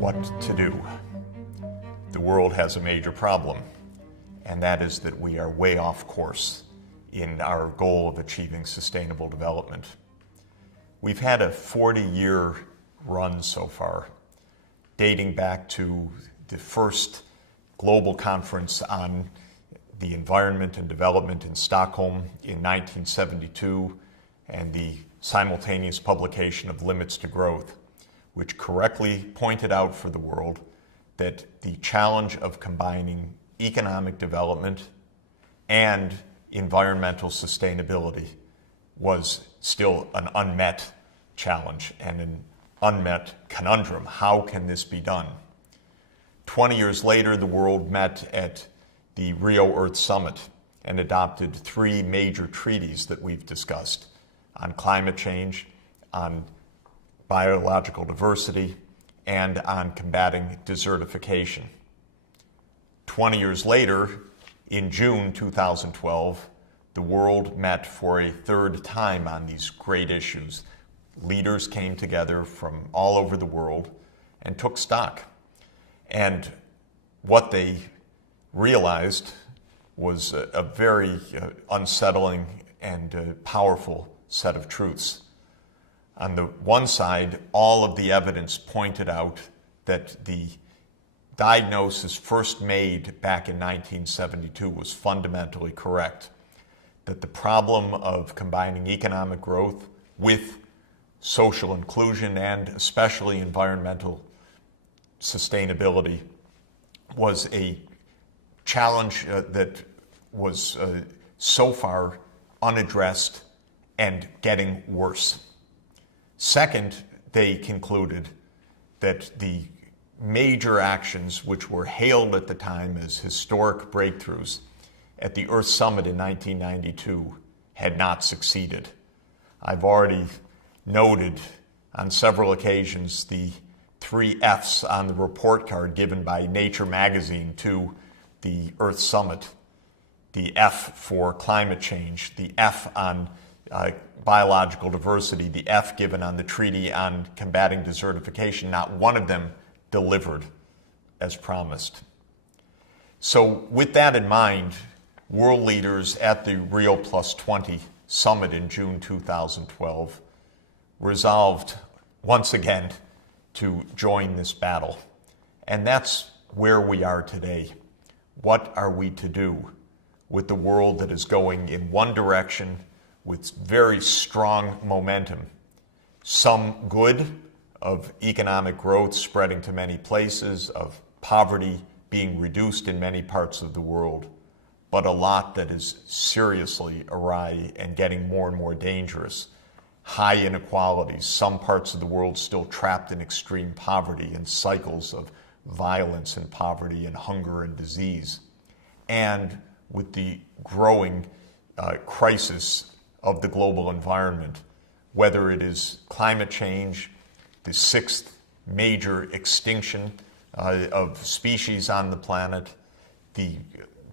What to do? The world has a major problem, and that is that we are way off course in our goal of achieving sustainable development. We've had a 40-year run so far, dating back to the first global conference on the environment and development in Stockholm in 1972, and the simultaneous publication of Limits to Growth, which correctly pointed out for the world that the challenge of combining economic development and environmental sustainability was still an unmet challenge and an unmet conundrum. How can this be done? 20 years later, the world met at the Rio Earth Summit and adopted 3 major treaties that we've discussed on climate change, on biological diversity, and on combating desertification. 20 years later, in June 2012, the world met for a 3rd time on these great issues. Leaders came together from all over the world and took stock. And what they realized was a very unsettling and powerful set of truths. On the one side, all of the evidence pointed out that the diagnosis first made back in 1972 was fundamentally correct, that the problem of combining economic growth with social inclusion and especially environmental sustainability was a challenge that was so far unaddressed and getting worse. Second, they concluded that the major actions which were hailed at the time as historic breakthroughs at the Earth Summit in 1992 had not succeeded. I've already noted on several occasions the 3 F's on the report card given by Nature magazine to the Earth Summit. The F for climate change, the F on biological diversity, the F given on the Treaty on Combating Desertification. Not one of them delivered as promised. So with that in mind, world leaders at the Rio Plus 20 summit in June 2012 resolved once again to join this battle. And that's where we are today. What are we to do with the world that is going in one direction with very strong momentum? Some good of economic growth spreading to many places, of poverty being reduced in many parts of the world, but a lot that is seriously awry and getting more and more dangerous. High inequalities, some parts of the world still trapped in extreme poverty and cycles of violence and poverty and hunger and disease. And with the growing crisis of the global environment, whether it is climate change, the 6th major extinction of species on the planet, the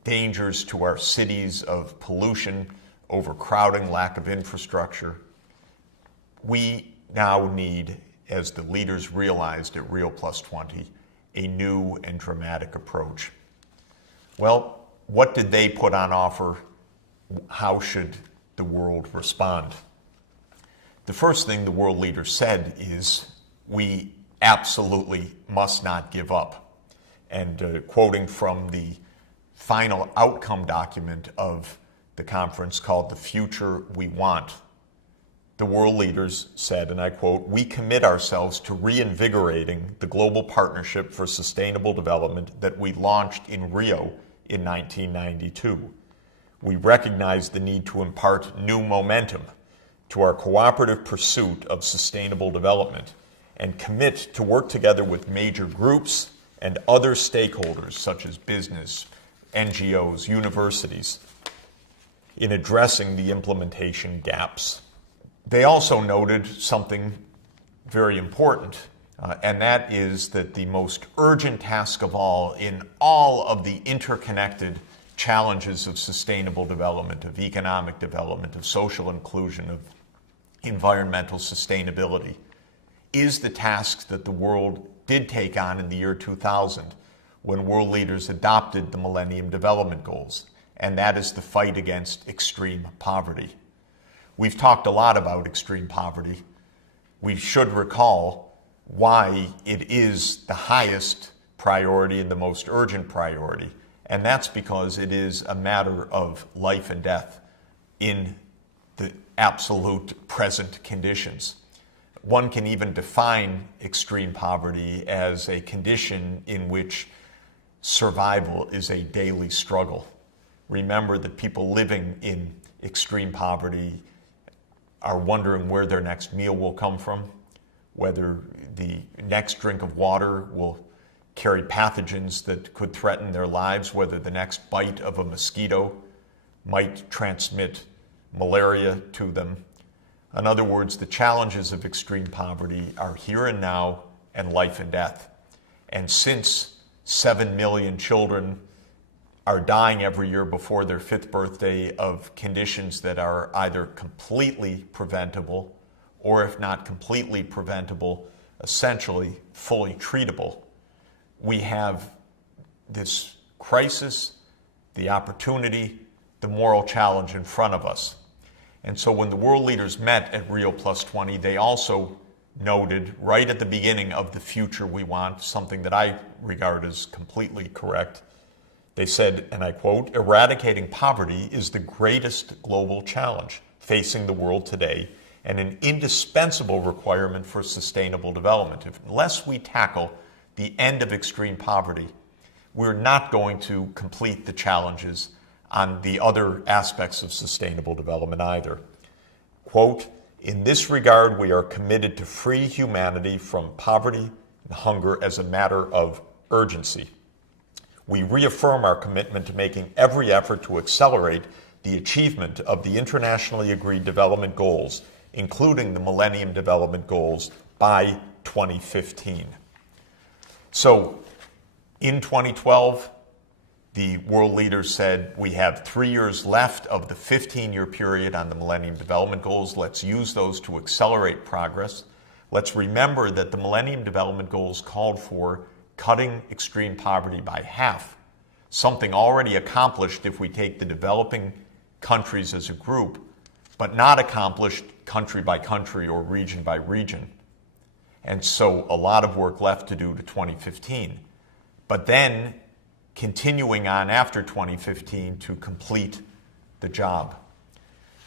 dangers to our cities of pollution, overcrowding, lack of infrastructure. We now need, as the leaders realized at Rio Plus 20, a new and dramatic approach. Well, what did they put on offer? How should the world respond? The first thing the world leaders said is, we absolutely must not give up. And quoting from the final outcome document of the conference called The Future We Want, the world leaders said, and I quote, "We commit ourselves to reinvigorating the global partnership for sustainable development that we launched in Rio in 1992. We recognize the need to impart new momentum to our cooperative pursuit of sustainable development and commit to work together with major groups and other stakeholders such as business, NGOs, universities, in addressing the implementation gaps." They also noted something very important, and that is that the most urgent task of all in all of the interconnected challenges of sustainable development, of economic development, of social inclusion, of environmental sustainability is the task that the world did take on in the year 2000 when world leaders adopted the Millennium Development Goals, and that is the fight against extreme poverty. We've talked a lot about extreme poverty. We should recall why it is the highest priority and the most urgent priority, and that's because it is a matter of life and death in the absolute present conditions. One can even define extreme poverty as a condition in which survival is a daily struggle. Remember that people living in extreme poverty are wondering where their next meal will come from, whether the next drink of water will carry pathogens that could threaten their lives, whether the next bite of a mosquito might transmit malaria to them. In other words, the challenges of extreme poverty are here and now and life and death. And since 7 million children are dying every year before their 5th birthday of conditions that are either completely preventable or, if not completely preventable, essentially fully treatable, we have this crisis, the opportunity, the moral challenge in front of us. And so when the world leaders met at Rio Plus 20, they also noted right at the beginning of the future we want, something that I regard as completely correct. They said, and I quote, "Eradicating poverty is the greatest global challenge facing the world today and an indispensable requirement for sustainable development. Unless we tackle the end of extreme poverty, we're not going to complete the challenges on the other aspects of sustainable development either." Quote, "In this regard, we are committed to free humanity from poverty and hunger as a matter of urgency. We reaffirm our commitment to making every effort to accelerate the achievement of the internationally agreed development goals, including the Millennium Development Goals, by 2015. So, in 2012, the world leaders said, we have 3 years left of the 15-year period on the Millennium Development Goals. Let's use those to accelerate progress. Let's remember that the Millennium Development Goals called for cutting extreme poverty by half, something already accomplished if we take the developing countries as a group, but not accomplished country by country or region by region. And so a lot of work left to do to 2015. But then continuing on after 2015 to complete the job.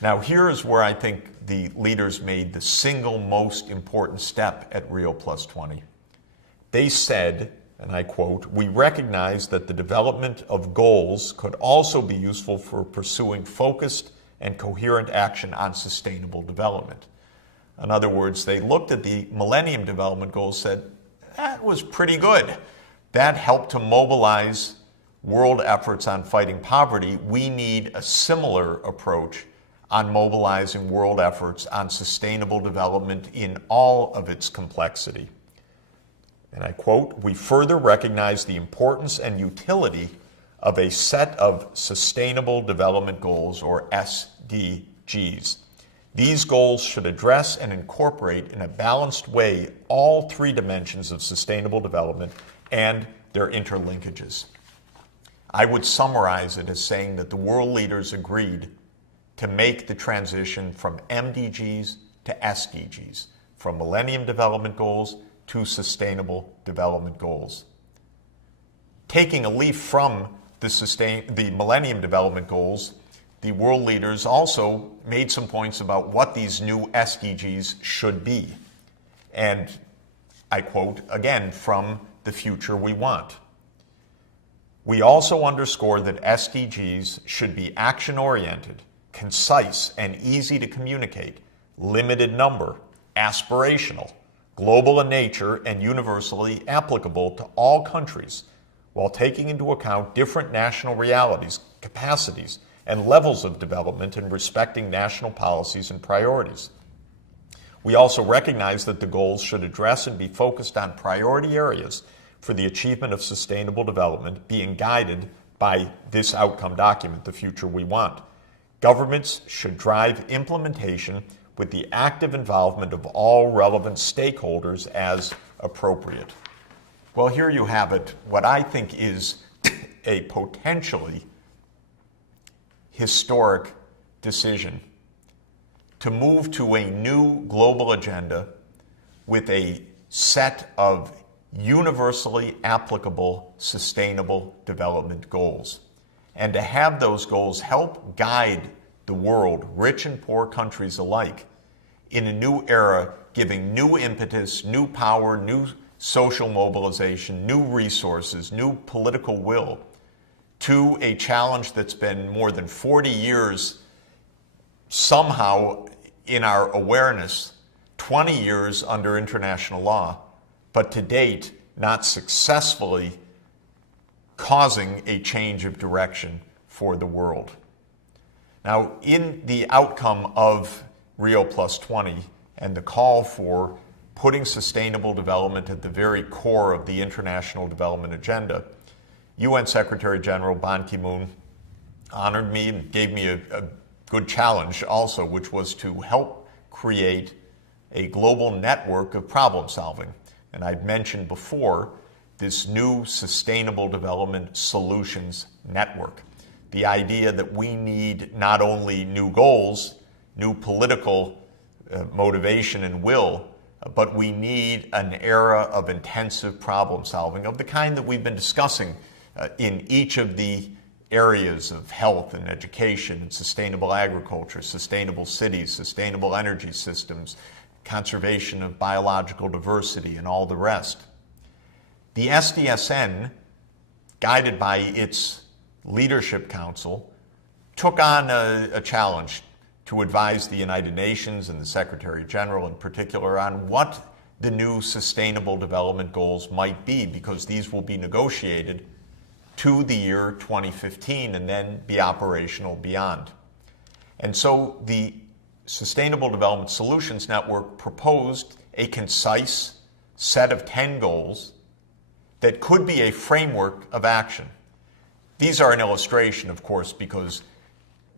Now here is where I think the leaders made the single most important step at Rio Plus 20. They said, and I quote, "We recognize that the development of goals could also be useful for pursuing focused and coherent action on sustainable development." In other words, they looked at the Millennium Development Goals, said, that was pretty good. That helped to mobilize world efforts on fighting poverty. We need a similar approach on mobilizing world efforts on sustainable development in all of its complexity. And I quote, "We further recognize the importance and utility of a set of Sustainable Development Goals, or SDGs. These goals should address and incorporate in a balanced way all 3 dimensions of sustainable development and their interlinkages." I would summarize it as saying that the world leaders agreed to make the transition from MDGs to SDGs, from Millennium Development Goals to Sustainable Development Goals. Taking a leaf from the Millennium Development Goals, the world leaders also made some points about what these new SDGs should be. And I quote again from the future we want. "We also underscore that SDGs should be action-oriented, concise and easy to communicate, limited number, aspirational, global in nature, and universally applicable to all countries, while taking into account different national realities, capacities, and levels of development and respecting national policies and priorities. We also recognize that the goals should address and be focused on priority areas for the achievement of sustainable development, being guided by this outcome document, the future we want. Governments should drive implementation with the active involvement of all relevant stakeholders as appropriate. Well, here you have it, what I think is a potentially historic decision to move to a new global agenda with a set of universally applicable sustainable development goals, and to have those goals help guide the world, rich and poor countries alike, in a new era, giving new impetus, new power, new social mobilization, new resources, new political will to a challenge that's been more than 40 years somehow in our awareness, 20 years under international law, but to date not successfully causing a change of direction for the world. Now, in the outcome of Rio Plus 20 and the call for putting sustainable development at the very core of the international development agenda, UN Secretary General Ban Ki-moon honored me and gave me a good challenge also, which was to help create a global network of problem solving. And I've mentioned before this new Sustainable Development Solutions Network. The idea that we need not only new goals, new political motivation and will, but we need an era of intensive problem solving of the kind that we've been discussing in each of the areas of health and education and sustainable agriculture, sustainable cities, sustainable energy systems, conservation of biological diversity, and all the rest. The SDSN, guided by its Leadership Council, took on a challenge to advise the United Nations and the Secretary General in particular on what the new Sustainable Development Goals might be, because these will be negotiated to the year 2015 and then be operational beyond. And so the Sustainable Development Solutions Network proposed a concise set of 10 goals that could be a framework of action. These are an illustration, of course, because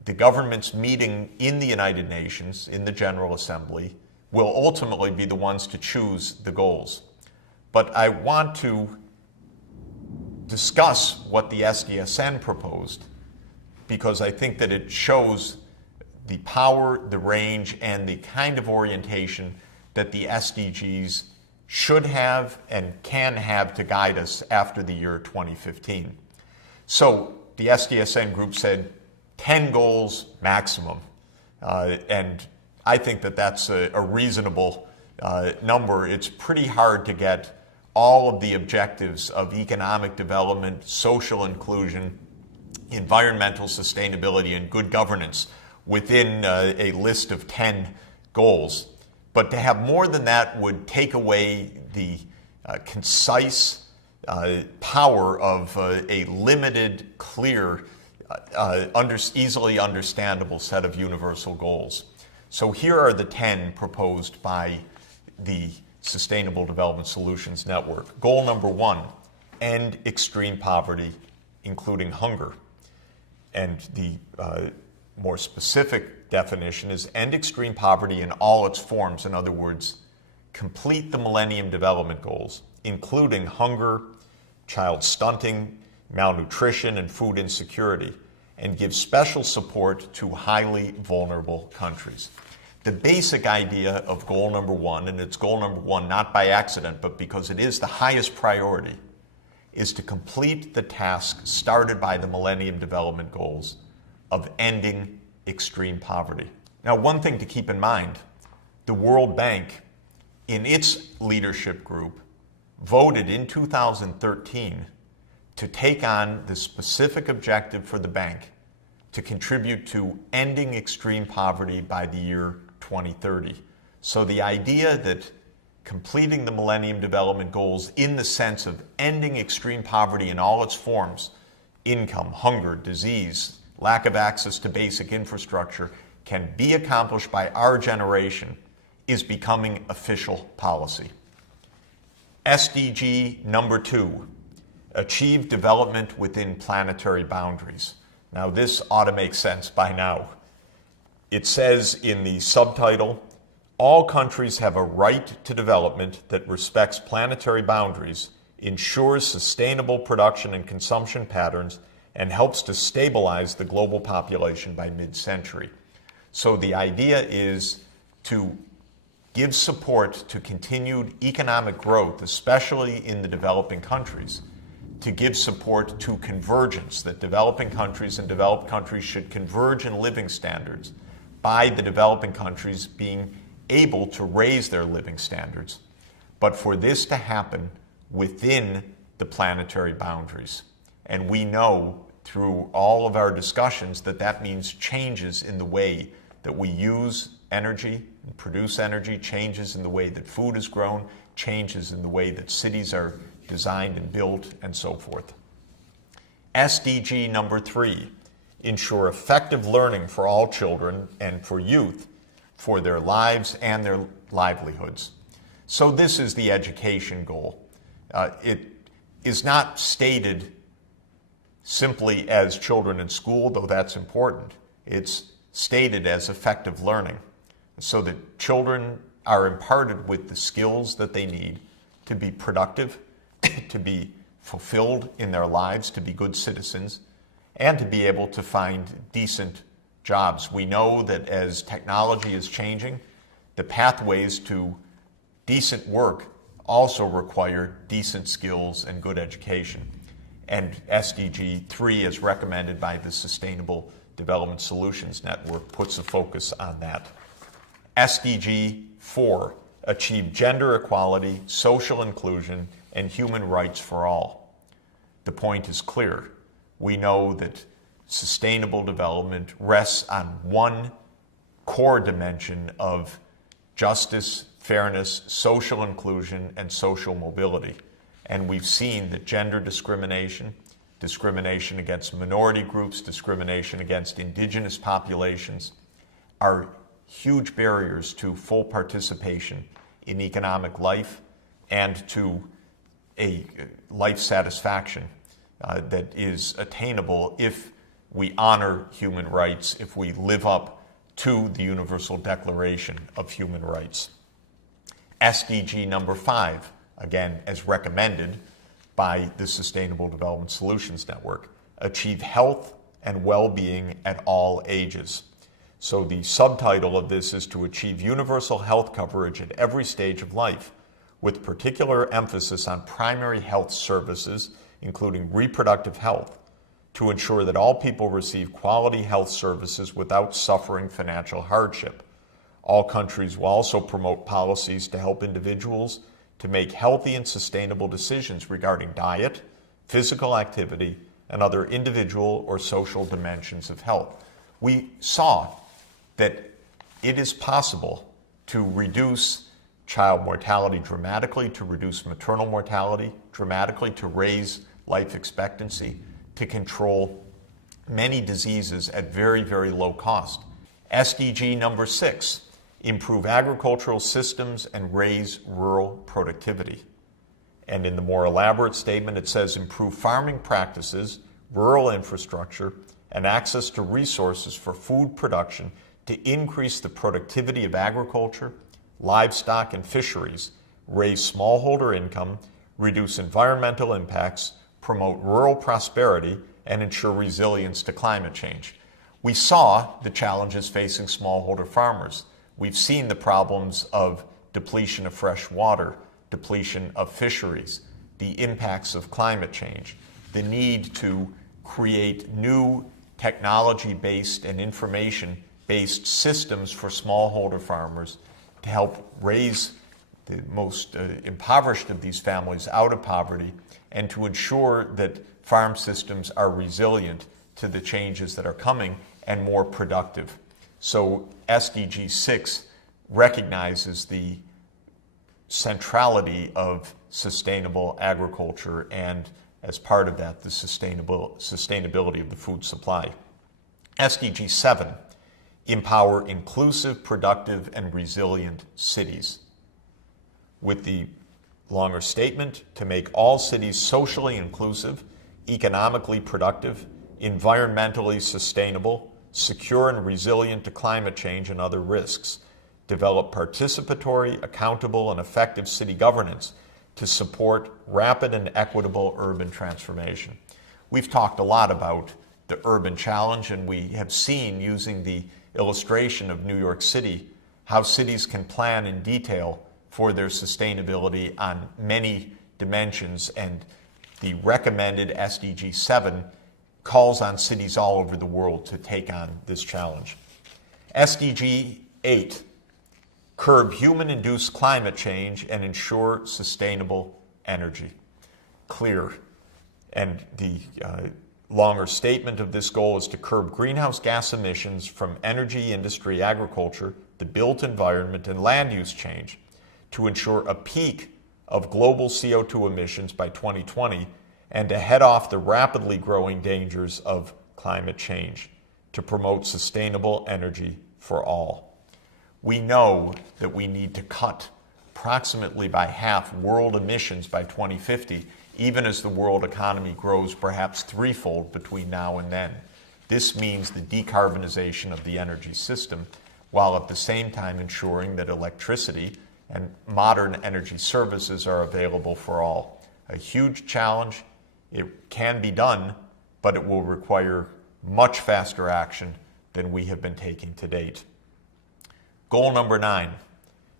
the governments meeting in the United Nations, in the General Assembly, will ultimately be the ones to choose the goals. But I want to discuss what the SDSN proposed, because I think that it shows the power, the range, and the kind of orientation that the SDGs should have and can have to guide us after the year 2015. So the SDSN group said 10 goals maximum, and I think that that's a reasonable number. It's pretty hard to get all of the objectives of economic development, social inclusion, environmental sustainability, and good governance within a list of 10 goals. But to have more than that would take away the concise power of a limited, clear, easily understandable set of universal goals. So here are the 10 proposed by the Sustainable Development Solutions Network. Goal number 1, end extreme poverty, including hunger. And the more specific definition is end extreme poverty in all its forms. In other words, complete the Millennium Development Goals, including hunger, child stunting, malnutrition, and food insecurity, and give special support to highly vulnerable countries. The basic idea of goal number 1, and it's goal number 1 not by accident, but because it is the highest priority, is to complete the task started by the Millennium Development Goals of ending extreme poverty. Now, one thing to keep in mind, the World Bank, in its leadership group, voted in 2013 to take on the specific objective for the bank to contribute to ending extreme poverty by the year 2030. So the idea that completing the Millennium Development Goals in the sense of ending extreme poverty in all its forms, income, hunger, disease, lack of access to basic infrastructure, can be accomplished by our generation is becoming official policy. SDG number 2, achieve development within planetary boundaries. Now this ought to make sense by now. It says in the subtitle, all countries have a right to development that respects planetary boundaries, ensures sustainable production and consumption patterns, and helps to stabilize the global population by mid-century. So the idea is to give support to continued economic growth, especially in the developing countries, to give support to convergence, that developing countries and developed countries should converge in living standards by the developing countries being able to raise their living standards. But for this to happen within the planetary boundaries. And we know through all of our discussions that that means changes in the way that we use energy and produce energy, changes in the way that food is grown, changes in the way that cities are designed and built, and so forth. SDG number 3, ensure effective learning for all children and for youth for their lives and their livelihoods. So this is the education goal. It is not stated simply as children in school, though that's important. It's stated as effective learning, so that children are imparted with the skills that they need to be productive, to be fulfilled in their lives, to be good citizens, and to be able to find decent jobs. We know that as technology is changing, the pathways to decent work also require decent skills and good education. And SDG 3, as recommended by the Sustainable Development Solutions Network, puts a focus on that. SDG 4, achieve gender equality, social inclusion, and human rights for all. The point is clear. We know that sustainable development rests on one core dimension of justice, fairness, social inclusion, and social mobility. And we've seen that gender discrimination, discrimination against minority groups, discrimination against indigenous populations are huge barriers to full participation in economic life and to a life satisfaction that is attainable if we honor human rights, if we live up to the Universal Declaration of Human Rights. SDG number 5, again, as recommended by the Sustainable Development Solutions Network, achieve health and well-being at all ages. So the subtitle of this is to achieve universal health coverage at every stage of life, with particular emphasis on primary health services, including reproductive health, to ensure that all people receive quality health services without suffering financial hardship. All countries will also promote policies to help individuals to make healthy and sustainable decisions regarding diet, physical activity, and other individual or social dimensions of health. We saw that it is possible to reduce child mortality dramatically, to reduce maternal mortality dramatically, to raise life expectancy, to control many diseases at very, very low cost. SDG number 6, improve agricultural systems and raise rural productivity. And in the more elaborate statement, it says improve farming practices, rural infrastructure, and access to resources for food production to increase the productivity of agriculture, livestock, and fisheries, raise smallholder income, reduce environmental impacts, promote rural prosperity, and ensure resilience to climate change. We saw the challenges facing smallholder farmers. We've seen the problems of depletion of fresh water, depletion of fisheries, the impacts of climate change, the need to create new technology-based and information-based systems for smallholder farmers to help raise the most impoverished of these families out of poverty and to ensure that farm systems are resilient to the changes that are coming and more productive. So SDG 6 recognizes the centrality of sustainable agriculture and, as part of that, the sustainability of the food supply. SDG 7, empower inclusive, productive, and resilient cities. With the longer statement, to make all cities socially inclusive, economically productive, environmentally sustainable, secure and resilient to climate change and other risks, develop participatory, accountable, and effective city governance to support rapid and equitable urban transformation. We've talked a lot about the urban challenge, and we have seen, using the illustration of New York City, how cities can plan in detail for their sustainability on many dimensions, and the recommended SDG 7 calls on cities all over the world to take on this challenge. SDG 8, curb human-induced climate change and ensure sustainable energy. Clear. And the longer statement of this goal is to curb greenhouse gas emissions from energy, industry, agriculture, the built environment, and land use change to ensure a peak of global CO2 emissions by 2020 and to head off the rapidly growing dangers of climate change to promote sustainable energy for all. We know that we need to cut approximately by half world emissions by 2050, even as the world economy grows perhaps threefold between now and then. This means the decarbonization of the energy system, while at the same time ensuring that electricity and modern energy services are available for all. A huge challenge. It can be done, but it will require much faster action than we have been taking to date. Goal number 9,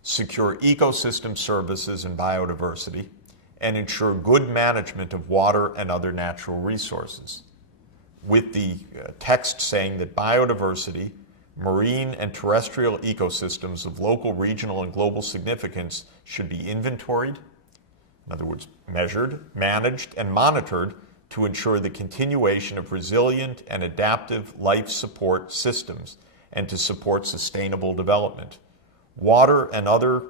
secure ecosystem services and biodiversity, and ensure good management of water and other natural resources, with the text saying that biodiversity, marine and terrestrial ecosystems of local, regional, and global significance should be inventoried, in other words, measured, managed, and monitored to ensure the continuation of resilient and adaptive life support systems and to support sustainable development. Water and other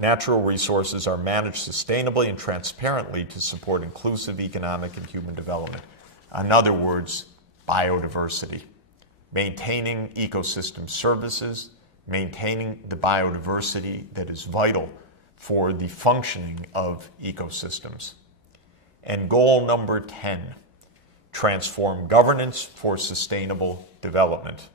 natural resources are managed sustainably and transparently to support inclusive economic and human development. In other words, biodiversity. Maintaining ecosystem services, maintaining the biodiversity that is vital for the functioning of ecosystems. And goal number 10, transform governance for sustainable development.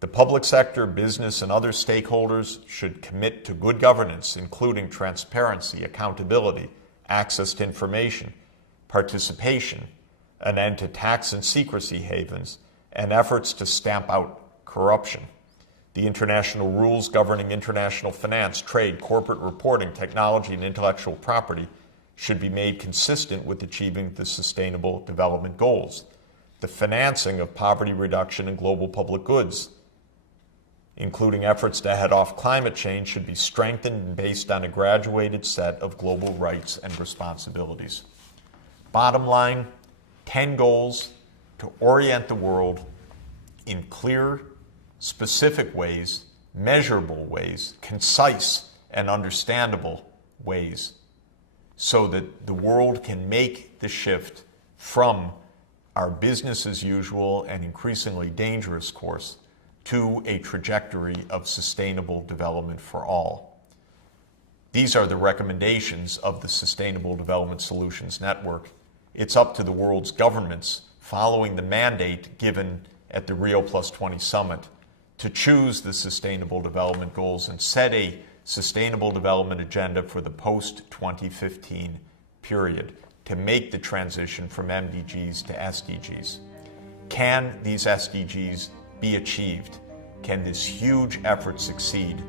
The public sector, business, and other stakeholders should commit to good governance, including transparency, accountability, access to information, participation, an end to tax and secrecy havens, and efforts to stamp out corruption. The international rules governing international finance, trade, corporate reporting, technology, and intellectual property should be made consistent with achieving the Sustainable Development Goals. The financing of poverty reduction and global public goods, including efforts to head off climate change, should be strengthened and based on a graduated set of global rights and responsibilities. Bottom line, 10 goals to orient the world in clear, specific ways, measurable ways, concise and understandable ways, so that the world can make the shift from our business as usual and increasingly dangerous course to a trajectory of sustainable development for all. These are the recommendations of the Sustainable Development Solutions Network. It's up to the world's governments, following the mandate given at the Rio+20 summit, to choose the Sustainable Development Goals and set a Sustainable Development Agenda for the post-2015 period to make the transition from MDGs to SDGs. Can these SDGs be achieved? Can this huge effort succeed?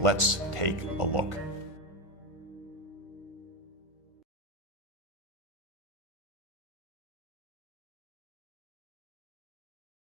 Let's take a look.